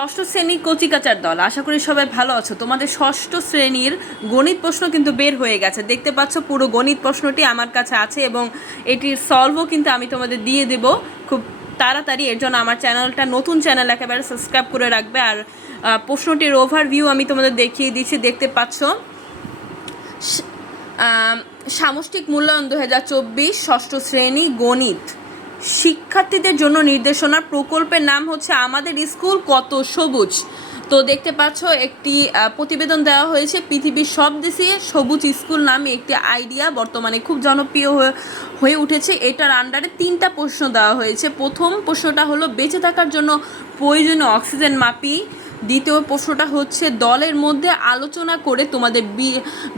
ষষ্ঠ শ্রেণীর কচিকাচার দল, আশা করি সবাই ভালো আছো। তোমাদের ষষ্ঠ শ্রেণীর গণিত প্রশ্ন কিন্তু বের হয়ে গেছে, দেখতে পাচ্ছ পুরো গণিত প্রশ্নটি আমার কাছে আছে এবং এটির সলভও কিন্তু আমি তোমাদের দিয়ে দেব খুব তাড়াতাড়ি। এর জন্য আমার চ্যানেলটা, নতুন চ্যানেল, একেবারে সাবস্ক্রাইব করে রাখবে। আর প্রশ্নটির ওভারভিউ আমি তোমাদের দেখিয়ে দিচ্ছি, দেখতে পাচ্ছ। সামষ্টিক মূল্যায়ন 2024 ষষ্ঠ শ্রেণী গণিত শিক্ষার্থীদের জন্য নির্দেশনা প্রকল্পের নাম হচ্ছে আমাদের স্কুল কত সবুজ। তো দেখতে পাচ্ছ একটি প্রতিবেদন দেওয়া হয়েছে, পৃথিবীর সব দেশে সবুজ স্কুল নামে একটি আইডিয়া বর্তমানে খুব জনপ্রিয় হয়ে উঠেছে। এটার আন্ডারে 3টা প্রশ্ন দেওয়া হয়েছে। প্রথম প্রশ্নটা হলো বেঁচে থাকার জন্য প্রয়োজনীয় অক্সিজেন মাপি। দ্বিতীয় প্রশ্নটা হচ্ছে দলের মধ্যে আলোচনা করে তোমাদের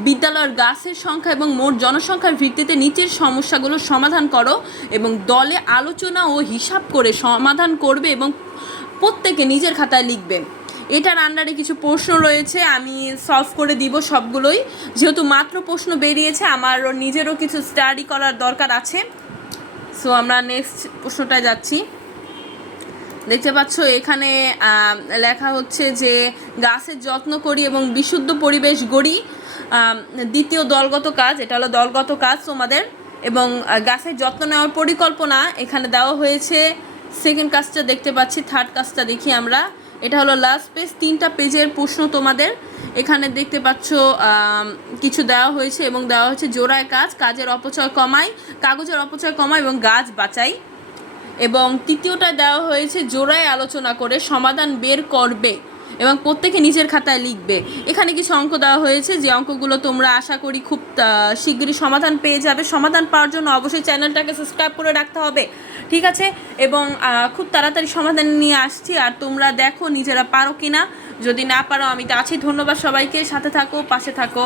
বিদ্যালয়ের গাছের সংখ্যা এবং মোট জনসংখ্যার ভিত্তিতে নিচের সমস্যাগুলো সমাধান করো, এবং দলে আলোচনা ও হিসাব করে সমাধান করবে এবং প্রত্যেকে নিজের খাতায় লিখবে। এটার আন্ডারে কিছু প্রশ্ন রয়েছে, আমি সলভ করে দিব সবগুলোই। যেহেতু মাত্র প্রশ্ন বেরিয়েছে, আমারও নিজেরও কিছু স্টাডি করার দরকার আছে। সো আমরা নেক্সট প্রশ্নটায় যাচ্ছি। দেখতে পাচ্ছ এখানে লেখা হচ্ছে যে গাছের যত্ন করি এবং বিশুদ্ধ পরিবেশ গড়ি। দ্বিতীয় দলগত কাজ, এটা হলো দলগত কাজ তোমাদের, এবং গাছের যত্ন নেওয়ার পরিকল্পনা এখানে দেওয়া হয়েছে। সেকেন্ড কাজটা দেখতে পাচ্ছি, থার্ড কাজটা দেখি আমরা। এটা হলো লাস্ট পেজ, 3টা পেজের প্রশ্ন তোমাদের। এখানে দেখতে পাচ্ছ কিছু দেওয়া হয়েছে এবং দেওয়া হচ্ছে জোড়ায় কাজ, কাজের অপচয় কমাই, কাগজের অপচয় কমাই এবং গাছ বাঁচাই। এবং তৃতীয়টায় দেওয়া হয়েছে জোড়ায় আলোচনা করে সমাধান বের করবে এবং প্রত্যেকে নিজের খাতায় লিখবে। এখানে কিছু অঙ্ক দেওয়া হয়েছে, যে অঙ্কগুলো তোমরা আশা করি খুব শীঘ্রই সমাধান পেয়ে যাবে। সমাধান পাওয়ার জন্য অবশ্যই চ্যানেলটাকে সাবস্ক্রাইব করে রাখতে হবে, ঠিক আছে? এবং খুব তাড়াতাড়ি সমাধান নিয়ে আসছি, আর তোমরা দেখো নিজেরা পারো কি না। যদি না পারো আমি তো আছি। ধন্যবাদ সবাইকে, সাথে থাকো, পাশে থাকো।